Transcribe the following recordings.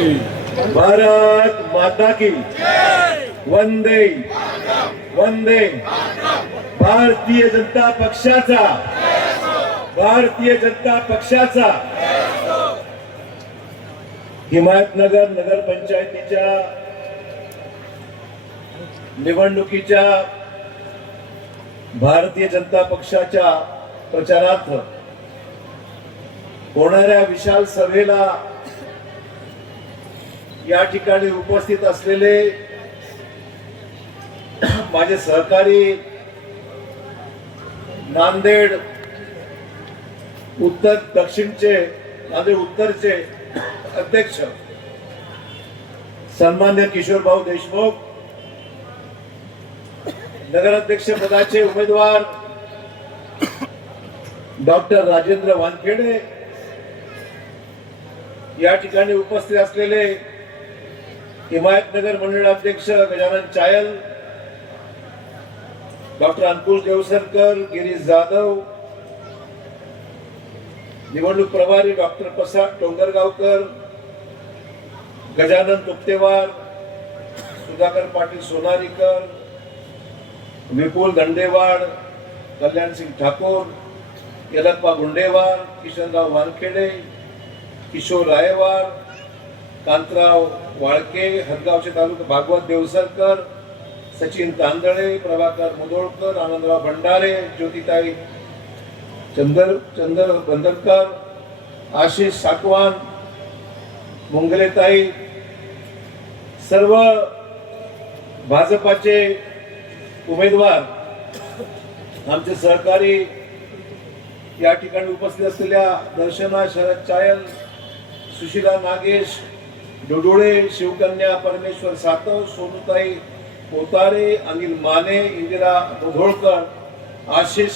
भारत माता की वंदे वंदे। भारतीय जनता पक्षाचा हिमायतनगर नगर पंचायतीच्या निवडणुकीच्या भारतीय जनता पक्षाच्या प्रचारार्थ होणाऱ्या विशाल सभेला या ठिकाणी उपस्थित असलेले माझे सहकारी नांदेड उत्तरचे अध्यक्ष सन्मान्य किशोरभाऊ देशमुख, नगराध्यक्ष पदाचे उमेदवार डॉक्टर राजेंद्र वानखेडे, या ठिकाणी उपस्थित असलेले हिमायतनगर मंडळ अध्यक्ष गजानन चायल, डॉक्टर अंकुश देवसरकर, गिरीश जाधव, निवडणूक प्रभारी डॉक्टर प्रसाद डोंगरगावकर, गजानन तुप्तेवार, सुधाकर पाटील सोनारीकर, विपुल गंडेवाड, कल्याण सिंग ठाकूर, यलप्पा गुंडेवार, किशनराव वानखेडे, किशोर रायवार, कांतराव वाळके, हदगावचे तालुका भागवत देवसरकर, सचिन तांदळे, प्रभाकर मुदोळकर, आनंदराव भंडारे, ज्योतिताई चंदर बंदरकर, आशिष साकवान, मंगलेताई, सर्व भाजपाचे उमेदवार, आमचे सहकारी या ठिकाणी उपस्थित असलेल्या दर्शना शरद चायल, सुशीला नागेश डोडोळे, शिवकन्या परमेश्वर सातव, सोनूताई पोतारे, अनिल माने, इंदिरा मुधोळकर, आशिष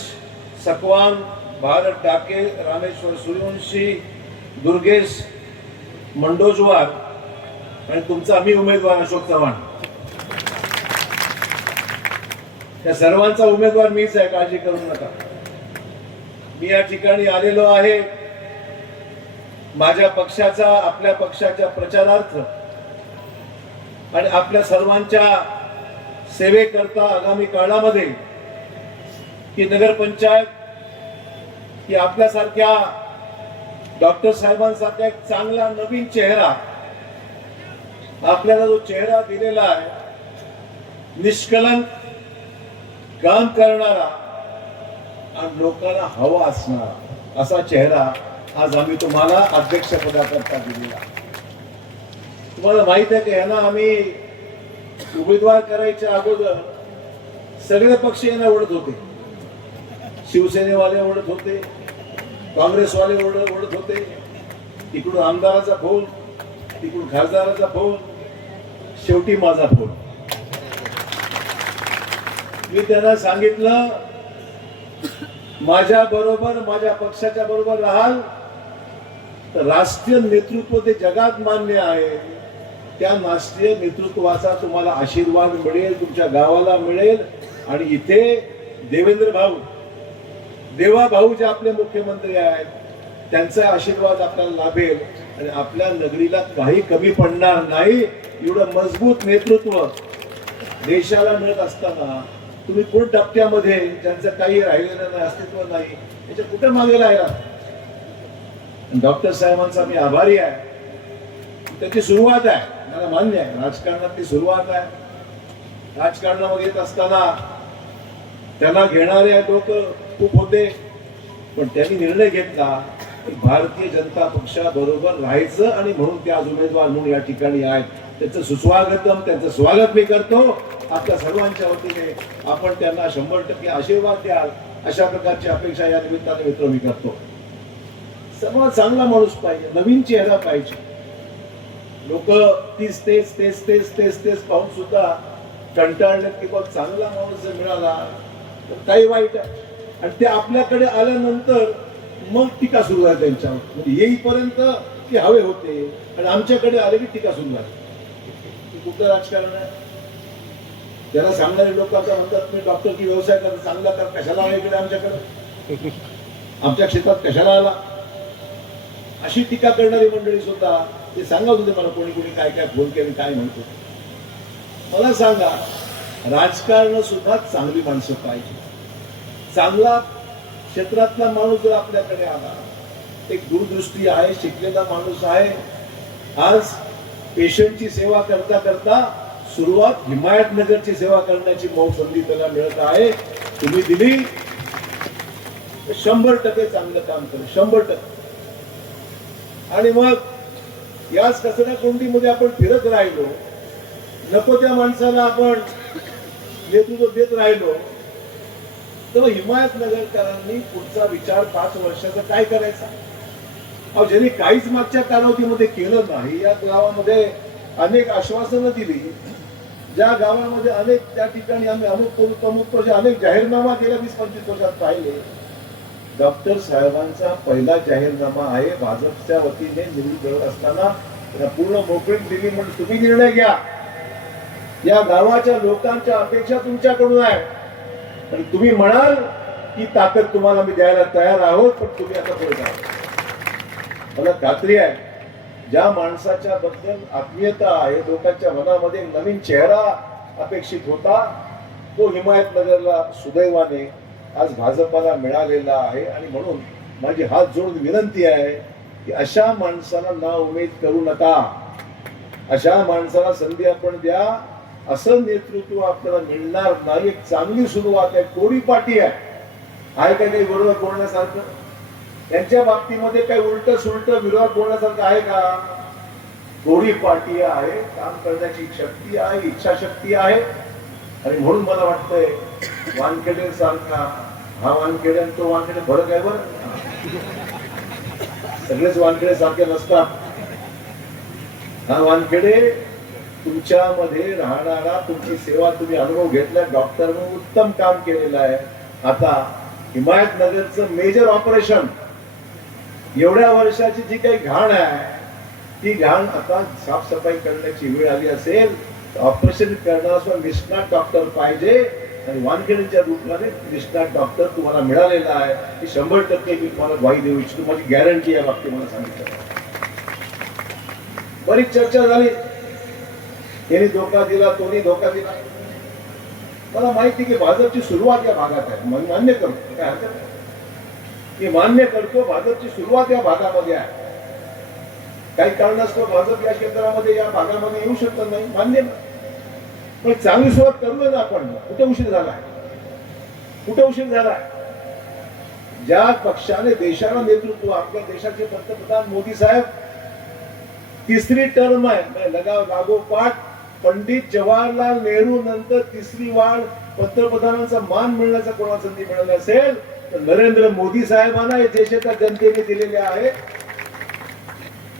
सकवान, भारत डाके, रामेश्वर सूर्यवंशी, दुर्गेश मंडोजवार आणि तुमचा मी उमेदवार अशोक चव्हाण, या सर्वांचा उमेदवार मीच आहे, काळजी करू नका। मी या ठिकाणी आलेलो आहे माझ्या पक्षाचा, आपल्या पक्षाच्या प्रचारार्थ आणि आपल्या सर्वांच्या सेवेकरता आगामी काळामध्ये की नगरपंचायत की आपल्यासारख्या डॉक्टर साहेबांसारखा एक चांगला नवीन चेहरा, आपल्याला जो चेहरा दिलेला आहे, निष्कलंक काम करणारा आणि लोकांना हवा असणारा असा चेहरा आज आम्ही तुम्हाला अध्यक्षपदाकरता दिलेला। तुम्हाला माहित आहे की यांना आम्ही उमेदवार करायच्या अगोदर सगळे पक्ष यांना ओढत होते, शिवसेनेवाले ओढत होते, काँग्रेसवाले ओढत होते, इकडून आमदाराचा फोन, तिकडून खासदाराचा फोन, शेवटी माझा फोन। मी त्यांना सांगितलं माझ्या बरोबर, माझ्या पक्षाच्या बरोबर राहाल तर राष्ट्रीय नेतृत्व ते जगात मान्य आहे, त्या राष्ट्रीय नेतृत्वाचा तुम्हाला आशीर्वाद मिळेल, तुमच्या गावाला मिळेल आणि इथे देवेंद्र भाऊ, देवा भाऊ जे आपले मुख्यमंत्री आहेत त्यांचा आशीर्वाद आपल्याला लाभेल आणि आपल्या नगरीला काही कमी पडणार नाही। एवढं मजबूत नेतृत्व देशाला मिळत असताना तुम्ही कोण टप्प्यामध्ये ज्यांचं काही राहिलेलं नाही, अस्तित्व नाही, त्याच्या कुठे मागे राहिला। डॉक्टर साहेबांचा मी आभारी आहे, त्याची सुरुवात आहे, मला मान्य आहे, राजकारणातली सुरुवात आहे। राजकारणामध्ये येत असताना त्यांना घेणारे लोक खूप होते, पण त्यांनी निर्णय घेतला की भारतीय जनता पक्षाबरोबर राहायचं आणि म्हणून ते आज उमेदवार म्हणून या ठिकाणी आहेत। त्याचं सुस्वागतम, त्यांचं स्वागत मी करतो आपल्या सर्वांच्या वतीने। आपण त्यांना 100% आशीर्वाद द्याल अशा प्रकारची अपेक्षा या निमित्ताने मित्र मी करतो। सर्वात चांगला माणूस पाहिजे, नवीन चेहरा पाहिजे। लोक तेच पाहून सुद्धा कंटाळले की बघ चांगला माणूस जर मिळाला तर काही वाईट आहे, आणि ते आपल्याकडे आल्यानंतर मग टीका सुरू झाली त्यांच्यावर, म्हणजे येईपर्यंत ते हवे होते आणि आमच्याकडे आले की टीका सुरू झाली। कुठलं राजकारण आहे? त्याला सांगणारे लोक आता म्हणतात मी डॉक्टरची व्यवसाय करतो, चांगला कर, कशाला आला इकडे आमच्याकडे, आमच्या क्षेत्रात कशाला आला, अशी टीका करणारी मंडळी सुद्धा ते सांगत होते मला, कोणी कोणी काय काय फोन केले काय म्हणतो. मला सांगा, राजकारण सुद्धा चांगली माणसं पाहिजे. चांगला क्षेत्रातला माणूस जर आपल्याकडे आला, एक दूरदृष्टी आहे, शिकलेला माणूस आहे, आज पेशंटची सेवा करता करता सुरुवात हिमायतनगरची सेवा करण्याची संधी त्याला मिळत आहे. तुम्ही दिली 100% चांगलं काम करू, 100%. आणि मग याच कचरा कोंडीमध्ये आपण फिरत राहिलो, नको त्या माणसाला आपण नेतृत्व देत राहिलो, तर हिमायतनगरकरांनी पुढचा विचार 5 वर्षाचा काय करायचा. अहो, ज्यांनी काहीच मागच्या कालावधीमध्ये केलं नाही, या गावामध्ये अनेक आश्वासनं दिली, ज्या गावामध्ये अनेक त्या ठिकाणी आम्ही अमुक अनेक जाहीरनामा गेल्या 20-25 वर्षात पाहिले. डॉक्टर साहेबांचा पहिला जाहीरनामा आहे, भाजपच्या वतीने निवडून लढत असताना पूर्ण मोकळीक दिली, म्हणून तुम्ही निर्णय घ्या, या गावाच्या लोकांच्या अपेक्षा तुमच्याकडून आहे, पण तुम्ही म्हणाल की ताकद तुम्हाला मी द्यायला तयार आहोत, पण तुम्ही आता पुढे जा. मला खात्री आहे, ज्या माणसाच्या बद्दल आत्मीयता आहे, लोकांच्या मनामध्ये एक नवीन चेहरा अपेक्षित होता, तो हिमायतनगरला सुदैवाने आज भाजपाला मिळालेला आहे. आणि म्हणून माझी हात जोडून विनंती आहे की अशा माणसाला ना उमेद करू नका, अशा माणसाला संधी आपण द्या. असं नेतृत्व आपल्याला मिळणार नाही. एक चांगली सुरुवात आहे, कोडी पाटी आहे का काही विरोध बोलण्यासारखं, त्यांच्या बाबतीमध्ये काही उलट सुलट विरोध बोलण्यासारखं आहे का. कोडी पाटी आहे, काम करण्याची शक्ती आहे, इच्छाशक्ती आहे. आणि म्हणून मला वाटतंय वानखेडे सारखा हा वानखेडे आणि तो वानखेडे फरक आहे बरं. सगळेच वानखेडे सारखे नसतात. हा वानखेडे तुमच्यामध्ये राहणारा, तुमची सेवा तुम्ही अनुभव घेतला, डॉक्टर म्हणून उत्तम काम केलेलं आहे. आता हिमायतनगरचं मेजर ऑपरेशन, एवढ्या वर्षाची जी काही घाण आहे, ती घाण आता साफसफाई करण्याची वेळ आली असेल, ऑपरेशन करणारा सुद्धा निष्णात डॉक्टर पाहिजे. आणि वानखेडेच्या रूपाने निष्णात डॉक्टर तुम्हाला मिळालेला आहे, की 100% मी तुम्हाला ग्वाही देऊ इच्छितो, माझी गॅरंटी आहे. बाबतीत मला सांगितलं, बरीच चर्चा झाली, यांनी धोका दिला, तोनी धोका दिला. मला माहिती की भाजपची सुरुवात या भागात आहे, मी मान्य करतो, काय हरकत नाही, मी मान्य करतो, भाजपची सुरुवात या भागामध्ये आहे. काही कारणास्तव भाजप या क्षेत्रामध्ये या भागामध्ये येऊ शकत नाही, मान्य नाही, पण चांगली सुरुवात करूया ना आपण. कुठे उशीर झालाय, कुठे उशीर झालाय. ज्या पक्षाने देशाला नेतृत्व, आपल्या देशाचे पंतप्रधान मोदी साहेब तिसरी टर्म आहे, लागोपाठ पंडित जवाहरलाल नेहरू नंतर तिसरी वाढ पंतप्रधानांचा मान मिळण्याचा कोणाला संधी मिळाली असेल तर नरेंद्र मोदी साहेबांना या देशाच्या जनतेने दिलेले आहे.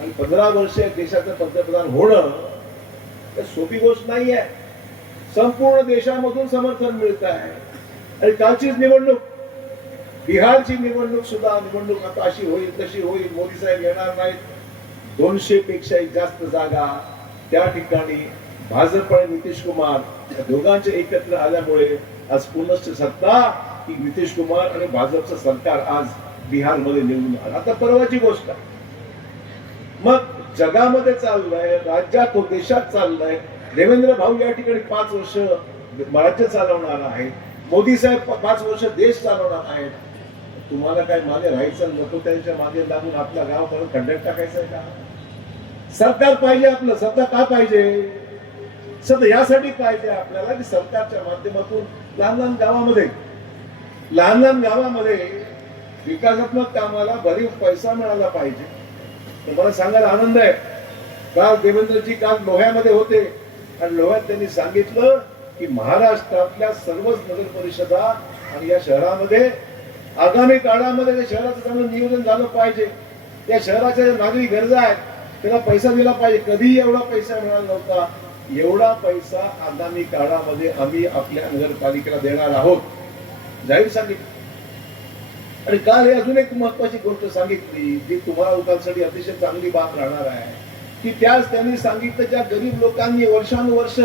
आणि 15 वर्ष देशाचं पंतप्रधान होणं सोपी गोष्ट नाही आहे. संपूर्ण देशामधून समर्थन मिळत आहे. आणि कालचीच निवडणूक, बिहारची निवडणूक सुद्धा, निवडणूक आता अशी होईल तशी होईल, मोदी साहेब येणार नाहीत, 200 पेक्षा जास्त जागा त्या ठिकाणी भाजप आणि नितीश कुमार या दोघांचे एकत्र आल्यामुळे आज पुनश्च सत्ता की नितीश कुमार आणि भाजपचं सरकार आज बिहारमध्ये निवडून आलं. आता परवाची गोष्ट आहे. मग जगामध्ये चाललंय, राज्यात देशात चाललंय. देवेंद्र भाऊ या ठिकाणी 5 वर्ष राज्य चालवणार आहेत, मोदी साहेब 5 वर्ष देश चालवणार आहेत. तुम्हाला काय मागे राहायचं, नको त्यांच्या मागे लागून आपला गाव परत खड्ड्यात टाकायचं आहे का. सरकार पाहिजे आपलं. सत्ता का पाहिजे, सत्ता यासाठी पाहिजे आपल्याला की सरकारच्या माध्यमातून लहान लहान गावामध्ये विकासात्मक कामाला भरीव पैसा मिळाला पाहिजे. तर मला सांगायला आनंद आहे, काल देवेंद्रजी काल लोह्यामध्ये होते आणि लोह्यात त्यांनी सांगितलं की महाराष्ट्रातल्या सर्वच नगर परिषदा आणि या शहरामध्ये आगामी काळामध्ये त्या शहराचं चांगलं नियोजन झालं पाहिजे. या शहराच्या नागरिक गरजा आहेत, त्याला पैसा दिला पाहिजे. कधीही एवढा पैसा मिळाला नव्हता. एवढा पैसा आगामी काळामध्ये आम्ही आपल्या नगरपालिकेला देणार आहोत, जाहीर सांगितलं. आणि काल हे अजून एक महत्वाची गोष्ट सांगितली जी तुम्हाला लोकांसाठी अतिशय चांगली बात राहणार आहे, की त्याच त्यांनी सांगितलं ज्या गरीब लोकांनी वर्षानुवर्ष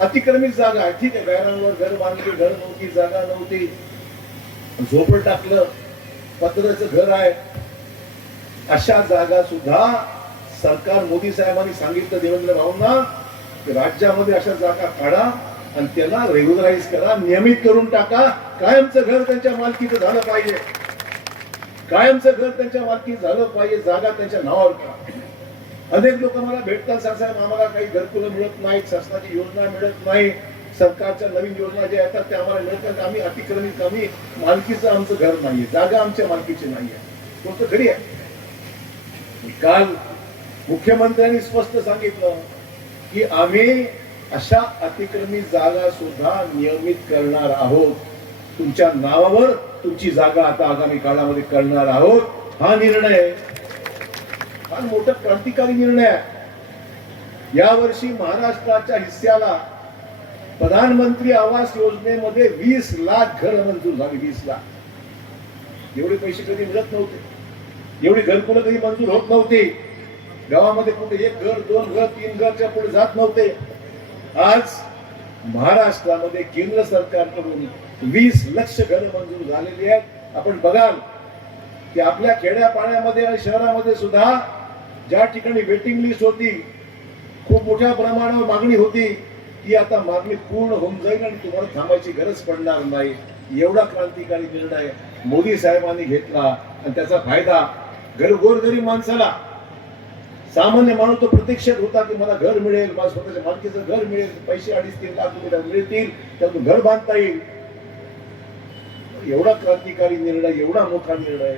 अतिक्रमित जागा आहे, ठीक आहे, घरांवर घर बांधले, घर नव्हती, जागा नव्हती, झोपड टाकलं, पत्र्याचं घर आहे, अशा जागा सुद्धा सरकार मोदी साहेबांनी सांगितलं देवेंद्र भाऊंना की राज्यामध्ये अशा जागा काढा आणि त्यांना रेग्युलराईज करा, नियमित करून टाका. कायमचं घर त्यांच्या मालकीचं झालं पाहिजे, कायमचं घर त्यांच्या मालकीचं झालं पाहिजे, जागा त्यांच्या नावावर करा. अनेक लोक मला भेटतात, साहेब आम्हाला काही घरकुलं मिळत नाहीत, शासनाची योजना मिळत नाही, सरकारच्या नवीन योजना ज्या येतात त्या आम्हाला मिळतात, आम्ही अतिक्रमित, आम्ही मालकीचं आमचं घर नाहीये, जागा आमच्या मालकीची नाहीये. गोष्ट खरी आहे. काल मुख्यमंत्र्यांनी स्पष्ट सांगितलं की आम्ही अशा अतिक्रमित जागा सुद्धा नियमित करणार आहोत, तुमच्या नावावर तुमची जागा आता आगामी काळामध्ये करणार आहोत. हा निर्णय फार मोठा क्रांतिकारी निर्णय आहे. यावर्षी महाराष्ट्राच्या हिस्स्याला प्रधानमंत्री आवास योजनेमध्ये 20 लाख घर मंजूर झाली. 20 लाख एवढे पैसे कधी मिळत नव्हते, एवढी घरकुलं कधी मंजूर होत नव्हती. गावामध्ये कुठे एक घर, 2 घर, 3 घरच्या पुढे जात नव्हते. आज महाराष्ट्रामध्ये केंद्र सरकारकडून 20 लाख घरं मंजूर झालेली आहेत. आपण बघाल की आपल्या खेड्यापाड्यामध्ये आणि शहरामध्ये सुद्धा ज्या ठिकाणी वेटिंग लिस्ट होती, खूप मोठ्या प्रमाणावर मागणी होती, ती आता मागणी पूर्ण होऊन जाईल आणि तुम्हाला थांबायची गरज पडणार नाही. एवढा क्रांतिकारी निर्णय मोदी साहेबांनी घेतला आणि त्याचा फायदा गोरगरीब माणसाला, सामान्य माणूस तो प्रतीक्षेत होता की मला घर मिळेल, मला स्वतःच्या मालकीचं घर मिळेल, पैसे 2.5-3 लाख रुपये मिळतील, त्यातून घर बांधता येईल. एवढा क्रांतिकारी निर्णय, एवढा मोठा निर्णय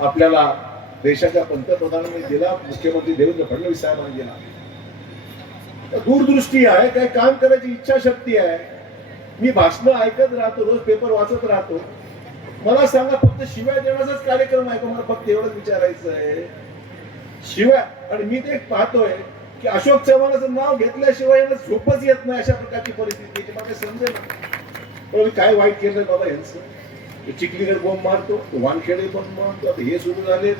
आपल्याला देशाच्या पंतप्रधानांनी दिला, मुख्यमंत्री देवेंद्र फडणवीस साहेबांनी दिला. दूरदृष्टी आहे, काही काम करायची इच्छाशक्ती आहे. मी भाषण ऐकत राहतो, रोज पेपर वाचत राहतो. मला सांगा, फक्त शिवाय देण्याचाच कार्यक्रम आहे का? मला फक्त एवढंच विचारायचं आहे, शिवाय. आणि मी ते पाहतोय की अशोक चव्हाणाचं नाव घेतल्याशिवाय यांना झोपच येत नाही, अशा प्रकारची परिस्थिती. मला समजेल काय वाईट केलं बाबा यांचं. चिखलीगड बॉम्ब मारतो, वानखेडे बॉम्ब मारतो, आता हे सुरू झाले.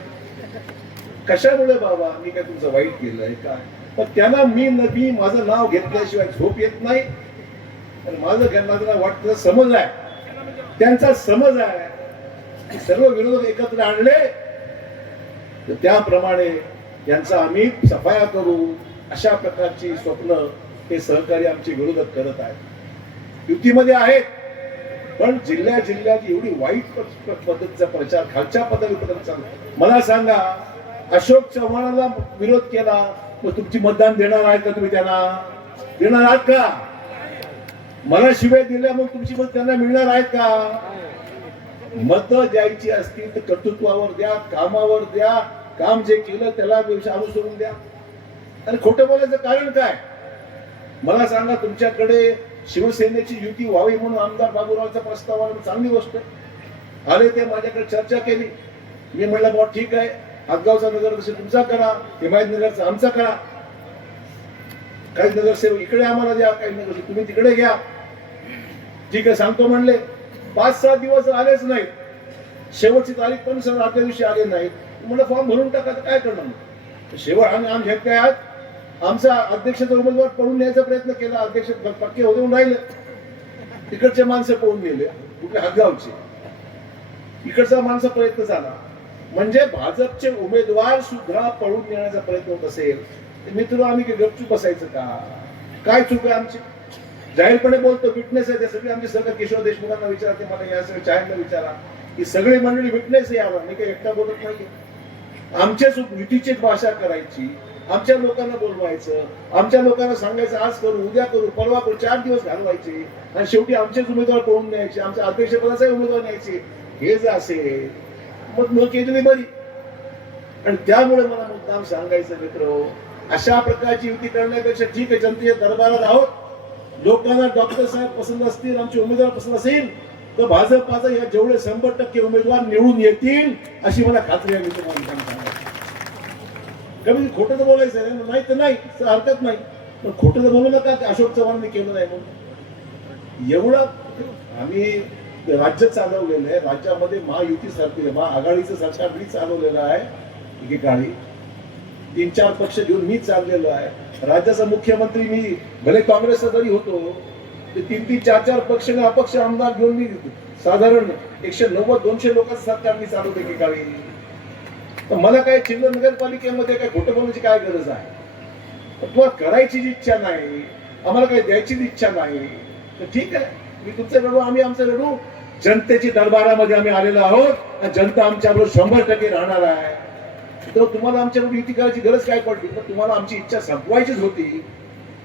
कशामुळे बाबा? मी काय तुमचं वाईट केलंय काय? पण त्यांना मी माझं नाव घेतल्याशिवाय झोप येत नाही. आणि माझं त्यांना वाटतं समज आहे, त्यांचा समज आहे की सर्व विरोधक एकत्र आणले तर त्याप्रमाणे यांचा आम्ही सफाया करू, अशा प्रकारची स्वप्न हे सहकारी आमचे विरोधक करत आहेत. युतीमध्ये आहेत, पण जिल्ह्यात एवढी वाईट पद्धतीचा प्रचार, खालच्या पद्धतीचा. मला सांगा, अशोक चव्हाणाला विरोध केला, मग तुमची मतदान देणार आहेत का तुम्ही? त्यांना देणार आहात का? मला शिवाय दिल्या मग तुमची मत त्यांना मिळणार आहेत का? मत द्यायची असतील तर कर्तृत्वावर द्या, कामावर द्या. काम जे केलं त्याला अनुसरून द्या. आणि खोटं बोलायचं कारण काय? मला सांगा, तुमच्याकडे शिवसेनेची युती व्हावी म्हणून आमदार बाबूरावचा प्रस्ताव आला, चांगली गोष्ट आले. ते माझ्याकडे चर्चा केली. मी म्हणलं बाबा ठीक आहे, हातगावचा नगरसेवक तुमचा करा, हिमायतनगरचा आमचा करा. काही नगरसेवक इकडे आम्हाला द्या, काही नगरसेवक तुम्ही तिकडे घ्या. ठीक आहे सांगतो म्हणले. 5-6 दिवस आलेच नाहीत. शेवटची तारीख पण सर आदल्या दिवशी आले नाहीत. म्हणलं फॉर्म भरून टाका, काय करणार? शेवट आणि आमच्या आमचा अध्यक्षाचा उमेदवार पळून न्यायचा प्रयत्न केला. अध्यक्ष पक्के होऊन राहिले, तिकडचे माणसं पळून गेले, कुठे हातगावचे. इकडचा माणसा प्रयत्न झाला. म्हणजे भाजपचे उमेदवार सुद्धा पळून नेण्याचा प्रयत्न होत असेल तर मित्र आम्ही गपचूप बसायचं का? काय चूक आहे आमची? जाहीरपणे बोलतो, विटनेस आहे. ते सगळे आमचे सहकारी किशोर देशमुखांना विचारा, ते मला या सगळे चायनला विचारा, ही सगळी मंडळी विटनेस आहे यावर. मी काही एकटा बोलत नाही. आमच्या युतीची भाषा करायची, आमच्या लोकांना बोलवायचं, आमच्या लोकांना सांगायचं आज करू, उद्या करू, परवा करू, 4 दिवस घालवायचे आणि शेवटी आमचेच उमेदवार पळून न्यायचे, आमच्या अध्यक्षपदाचाही उमेदवार न्यायचे. हे जर असेल मग न केलेली बरी. आणि त्यामुळे मला मुद्दाम सांगायचं मित्र, अशा प्रकारची युती करण्यापेक्षा ठीक आहे, जनतेच्या दरबारात आहोत, लोकांना डॉक्टर साहेब पसंत असतील, आमचे उमेदवार पसंत असेल तर भाजपाचा या जेवढे 100% उमेदवार निवडून येतील अशी मला खात्री आहे. मी तुम्हाला सांगतो, कमी खोटं तर बोलायचं नाही तर नाही, हरकत नाही, पण खोटं तर बोलू नका अशोक चव्हाणांनी केलं नाही म्हणून. एवढं आम्ही राज्य चालवलेलं आहे. राज्यामध्ये महायुती सरकार, महाआघाडीचं सरकार मी चालवलेलं आहे. एकेकाळी 3-4 पक्ष घेऊन मी चाललेलो आहे. राज्याचा मुख्यमंत्री मी, भले काँग्रेसचा जरी होतो, ते 3-3, 4-4 पक्ष अपक्ष आमदार घेऊन मी साधारण 190-200 लोकांचं सरकार मी चालवलं एकेकाळी. तर मला काय चिल्लर नगरपालिकेमध्ये काय खोटं बोलण्याची काय गरज आहे? पण तुम्हाला करायची जी इच्छा नाही, आम्हाला काही द्यायची इच्छा नाही, तर ठीक आहे, मी तुमचं लढू, आम्ही आमचं लढू. जनतेची दरबारामध्ये आम्ही आलेलो आहोत आणि जनता आमच्याबरोबर 100% राहणार आहे. तर तुम्हाला आमच्याबरोबर युती करायची गरज काय पडली? तर तुम्हाला आमची इच्छा संपवायचीच होती.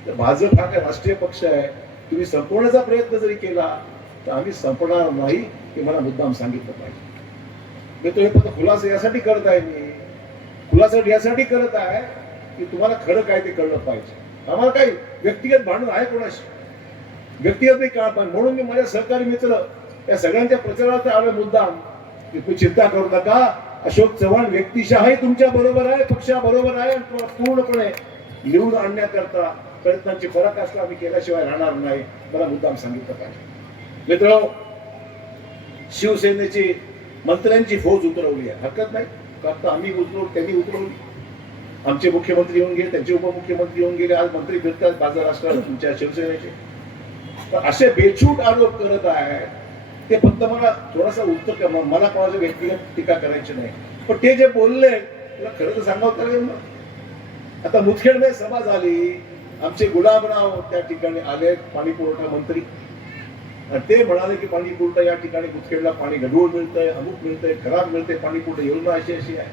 तर भाजप हा काय राष्ट्रीय पक्ष आहे, तुम्ही संपवण्याचा प्रयत्न जरी केला तर आम्ही संपणार नाही, हे मला मुद्दाम सांगितलं पाहिजे. मी तो हे फक्त खुलासा यासाठी करत आहे, मी खुलासा यासाठी करत आहे की तुम्हाला खरं काय ते कळलं पाहिजे. आम्हाला काही व्यक्तिगत भांडण आहे कोणाशी, व्यक्तिगत नाही का, पण म्हणून मी माझ्या सहकारी मित्र या सगळ्यांच्या प्रचारात आलो मुद्दाम की तुम्ही चिंता करू नका, अशोक चव्हाण व्यक्तिशः तुमच्या बरोबर आहे, पक्षाबरोबर आहे, पूर्णपणे निवडून आणण्याकरता प्रयत्नांची पराकाष्ठा आम्ही केल्याशिवाय राहणार नाही, मला मुद्दाम सांगितलं पाहिजे. मित्र, शिवसेनेची मंत्र्यांची फौज उतरवली आहे, हरकत नाही, फक्त आम्ही उतरवली, त्यांनी उतरवली. आमचे मुख्यमंत्री येऊन गेले, त्यांचे उपमुख्यमंत्री येऊन गेले, आज मंत्री फिरतात महाराष्ट्रात तुमच्या शिवसेनेचे. तर असे बेछूट आरोप करत आहे ते फक्त मला थोडासा उत्तर, मला कोणाच्या व्यक्तिगत टीका करायची नाही, पण ते जे बोलले त्याला खरं तर सांगावं लागेल ना. आता मुदखेडमध्ये सभा झाली, आमचे गुलाबराव त्या ठिकाणी आले, पाणी पुरवठा मंत्री, आणि ते म्हणाले की पाणी पुरवठा या ठिकाणी मुदखेडला पाणी गढूळ मिळतंय, अमुक मिळतंय, खराब मिळतंय, पाणी पुरवठा योजना अशी अशी आहे.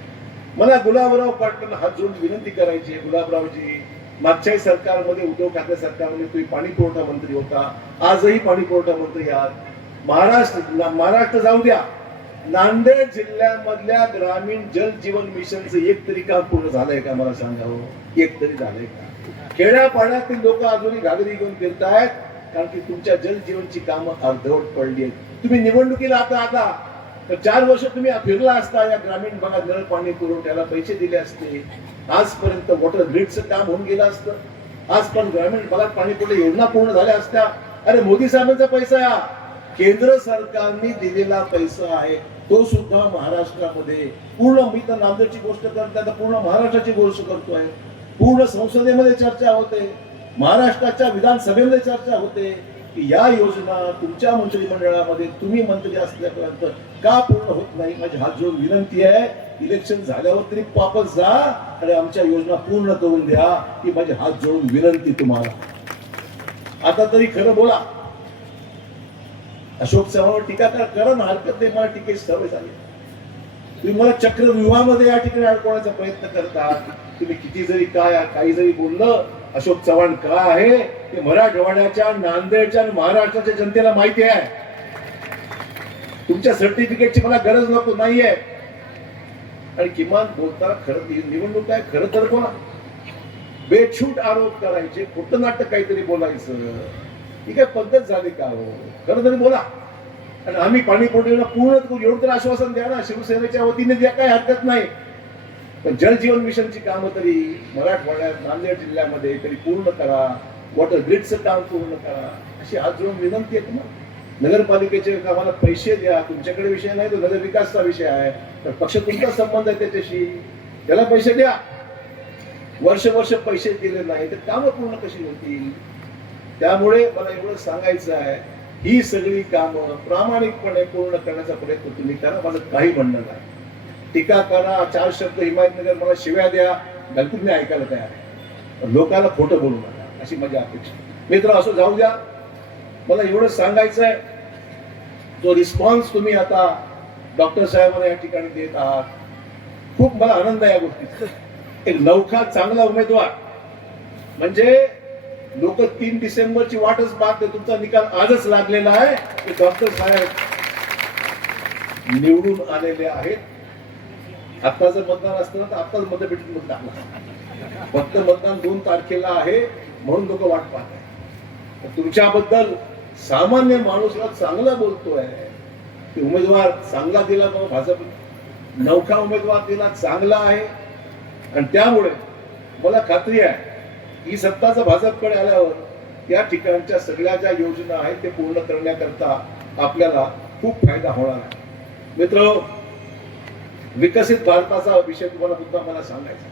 मला गुलाबराव पाटलांना हात जोडून विनंती करायची आहे, गुलाबरावजी, मागच्याही सरकारमध्ये, उद्धव ठाकरे सरकारमध्ये तुम्ही पाणी पुरवठा मंत्री होता, आजही पाणी पुरवठा मंत्री आहात. महाराष्ट्र जाऊ द्या, नांदेड जिल्ह्यामधल्या ग्रामीण जल जीवन मिशनचं एक तरी काम पूर्ण झालंय का? मला सांगावं, एक तरी झालंय का? खेड्यापाड्यातील लोक अजूनही घागरी घेऊन फिरतायत, कारण की तुमच्या जल जीवनची कामं अर्धवट पडली आहेत. तुम्ही निवडणुकीला आता तर 4 वर्ष तुम्ही फिरला असता, या ग्रामीण भागात नळ पाणी पुरवठ्याला पैसे दिले असते, आजपर्यंत वॉटर ग्रिडचं काम होऊन गेलं असतं, आज पण ग्रामीण भागात पाणी पुरवठा योजना पूर्ण झाल्या असत्या. अरे मोदी साहेबांचा पैसा आहे, केंद्र सरकारने दिलेला पैसा आहे, तो सुद्धा महाराष्ट्रामध्ये पूर्ण, मी तर नांदेडची गोष्ट करते, आता पूर्ण महाराष्ट्राची गोष्ट करतोय. पूर्ण संसदेमध्ये चर्चा होते, महाराष्ट्राच्या विधानसभेमध्ये चर्चा होते की या योजना तुमच्या मंत्रिमंडळामध्ये तुम्ही मंत्री असल्यापर्यंत का पूर्ण होत नाही. माझी हात जोडून विनंती आहे, इलेक्शन झाल्यावर तरी वापस जा आणि आमच्या योजना पूर्ण करून द्या, ही माझी हात जोडून विनंती तुम्हाला. आता तरी खरं बोला. अशोक चव्हाणवर टीका करा ना, हरकत नाही, मला टीकेची सवय झाली. तुम्ही मला चक्रव्यूहामध्ये या ठिकाणी अडकवण्याचा प्रयत्न करतात. तुम्ही किती जरी काही जरी बोललं, अशोक चव्हाण काय आहे ते मराठवाड्याच्या, नांदेडच्या आणि महाराष्ट्राच्या जनतेला माहिती आहे. तुमच्या सर्टिफिकेटची मला गरज नाहीये. आणि किमान बोलताना खरं, निवडणूक आहे, खरं तर बोला. बेछूट आरोप करायचे, खोटं नाटक काहीतरी बोलायचं, ही काय पद्धत झाली का हो? खरं तरी बोला. आणि आम्ही पाणी पुरवठ्याला पूर्ण करू एवढं तर आश्वासन द्या ना, शिवसेनेच्या वतीने द्या, काय हरकत नाही. पण जल जीवन मिशनची कामं तरी मराठवाड्यात, नांदेड जिल्ह्यामध्ये तरी पूर्ण करा, वॉटर ग्रिडचं काम पूर्ण करा, अशी हात जोडून विनंती आहे तुम्हाला. नगरपालिकेचे कामाला पैसे द्या, तुमच्याकडे विषय नाही, तो नगर विकासचा विषय आहे, तर पक्ष तुमचा संबंध आहे त्याच्याशी, त्याला पैसे द्या. वर्ष पैसे दिले नाही तर कामं पूर्ण कशी होतील? त्यामुळे मला एवढं सांगायचं आहे, ही सगळी कामं प्रामाणिकपणे पूर्ण करण्याचा प्रयत्न तुम्ही करा, माझं काही म्हणणं नाही. टीका करा, 4 शब्द हिमायतनगर मला शिव्या द्या, बिलकुल मी ऐकायला तयार आहे, लोकांना खोटं बोलू नका, अशी माझी अपेक्षा. मित्र, असं जाऊ द्या. मला एवढं सांगायचं आहे, जो रिस्पॉन्स तुम्ही आता डॉक्टर साहेबांना या ठिकाणी देत आहात, खूप मला आनंद आहे या गोष्टीचा. एक नवखा चांगला उमेदवार म्हणजे लोक 3 डिसेंबरची वाटच पाहते, तुमचा निकाल आजच लागलेला आहे की डॉक्टर साहेब निवडून आलेले आहेत. आता जर मतदान असतं तर आताच मतपेटीत मतदान, फक्त मतदान 2 तारखेला आहे म्हणून लोक वाट पाहत आहेत. तुमच्याबद्दल सामान्य माणूसला चांगला बोलतोय, उमेदवार चांगला दिला, मग भाजप नवखा उमेदवार दिला, चांगला आहे. आणि त्यामुळे मला खात्री आहे ही सत्ताचा भाजपकडे आल्यावर या ठिकाणच्या सगळ्या ज्या योजना आहेत ते पूर्ण करण्याकरता आपल्याला खूप फायदा होणार आहे. मित्र, विकसित भारताचा विषय तुम्हाला मुद्दा मला सांगायचा.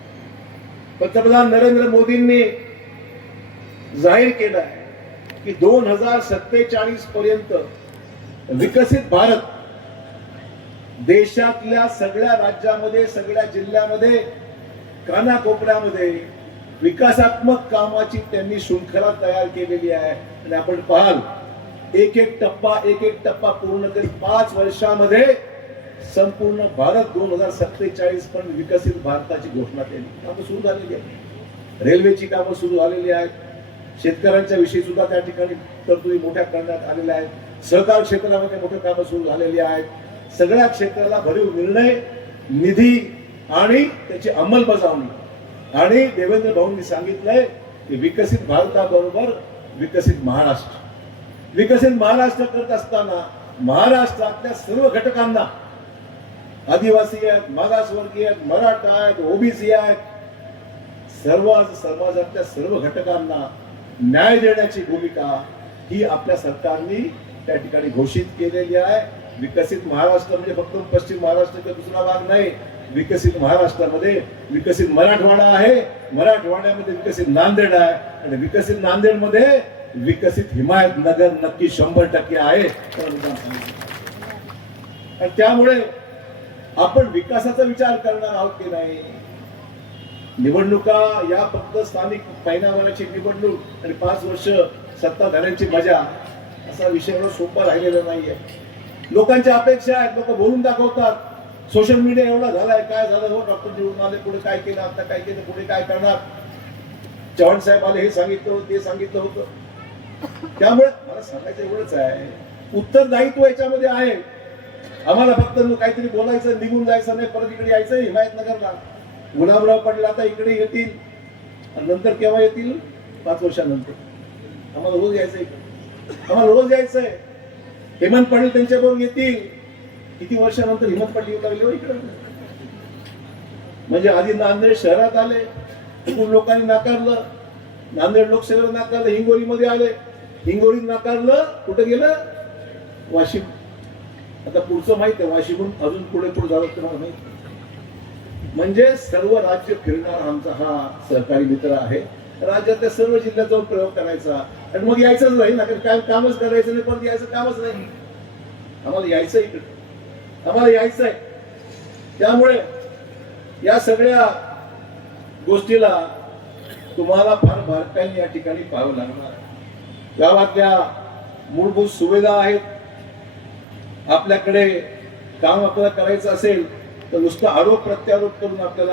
पंतप्रधान नरेंद्र मोदींनी जाहीर केलं आहे की 2047 पर्यंत विकसित भारत देशातल्या सगळ्या राज्यामध्ये, सगळ्या जिल्ह्यामध्ये, कानाकोपऱ्यामध्ये विकासात्मक कामाची त्यांनी शृंखला तयार केलेली आहे. आणि आपण पाहाल एक एक टप्पा पूर्ण करीत 5 वर्षामध्ये संपूर्ण भारत 2047 पण विकसित भारताची घोषणा केली. कामं सुरू झालेली आहेत, रेल्वेची कामं सुरू झालेली आहेत, शेतकऱ्यांच्या विषयी सुद्धा त्या ठिकाणी तरतुदी मोठ्या करण्यात आलेल्या आहेत, सहकार क्षेत्रामध्ये मोठी कामं सुरू झालेली आहेत. सगळ्या क्षेत्राला भरीव निर्णय, निधी आणि त्याची अंमलबजावणी. आणि देवेंद्र भाऊंनी सांगितलंय की विकसित भारताबरोबर विकसित महाराष्ट्र. विकसित महाराष्ट्र करत असताना महाराष्ट्रातल्या सर्व घटकांना, आदिवासी आहेत, मागासवर्गीय आहेत, मराठा आहेत, ओबीसी आहेत, सर्व समाजातल्या सर्व घटकांना न्याय देण्याची भूमिका ही आपल्या सरकारने त्या ठिकाणी घोषित केलेली आहे. विकसित महाराष्ट्र म्हणजे फक्त पश्चिम महाराष्ट्राचा दुसरा भाग नाही. विकसित महाराष्ट्रामध्ये विकसित मराठवाडा आहे, मराठवाड्यामध्ये विकसित नांदेड आहे, आणि विकसित नांदेडमध्ये विकसित हिमायतनगर नक्की 100% आहे. आणि त्यामुळे आपण विकासाचा विचार करणार आहोत की नाही. निवडणुका या फक्त स्थानिक महिनाभराची निवडणूक आणि 5 वर्ष सत्ताधाऱ्यांची मजा असा विषय एवढा सोपा राहिलेला नाहीये. लोकांच्या अपेक्षा आहेत, लोक बोलून दाखवतात. सोशल मीडिया एवढा झालाय, काय झालं हो डॉक्टर निवडून आले, पुढे काय केलं, आता काय केलं, पुढे काय करणार. चव्हाण साहेब आले, हे सांगितलं होतं, ते सांगितलं होतं. त्यामुळे मला सांगायचं एवढंच आहे, उत्तरदायित्व याच्यामध्ये आहे. आम्हाला फक्त काहीतरी बोलायचं, निघून जायचं नाही, परत इकडे यायचं हिमायतनगरला. गुलाबराव पडला आता इकडे येतील, आणि नंतर केव्हा येतील? 5 वर्षानंतर. आम्हाला रोज यायचंय इकडे, आम्हाला रोज यायचंय. हेमंत पाटील त्यांच्याबरोबर येतील. किती वर्षानंतर हिंमत पाटील येऊ लागले हो इकडे. म्हणजे आधी नांदेड शहरात आले, तिकडून लोकांनी नाकारलं, नांदेड लोकसभेला नाकारलं, हिंगोलीमध्ये आले, हिंगोलीत नाकारलं, कुठे गेलं? वाशिम. आता पुढचं माहित आहे, वाशिमहून अजून पुढे झालं तुम्हाला माहिती. म्हणजे सर्व राज्य फिरणारा आमचा हा सहकारी मित्र आहे. राज्यातल्या सर्व जिल्ह्यात जाऊन प्रयोग करायचा आणि मग यायचंच नाही ना, काय कामच करायचं नाही, परत यायचं कामच नाही. आम्हाला यायचं इकडे, आम्हाला यायचंय. त्यामुळे या सगळ्या गोष्टीला तुम्हाला फार बारकाईने या ठिकाणी पाहावं लागणार. गावातल्या मूलभूत सुविधा आहेत. आपल्याकडे काम आपल्याला करायचं असेल तर नुसतं आरोप प्रत्यारोप करून आपल्याला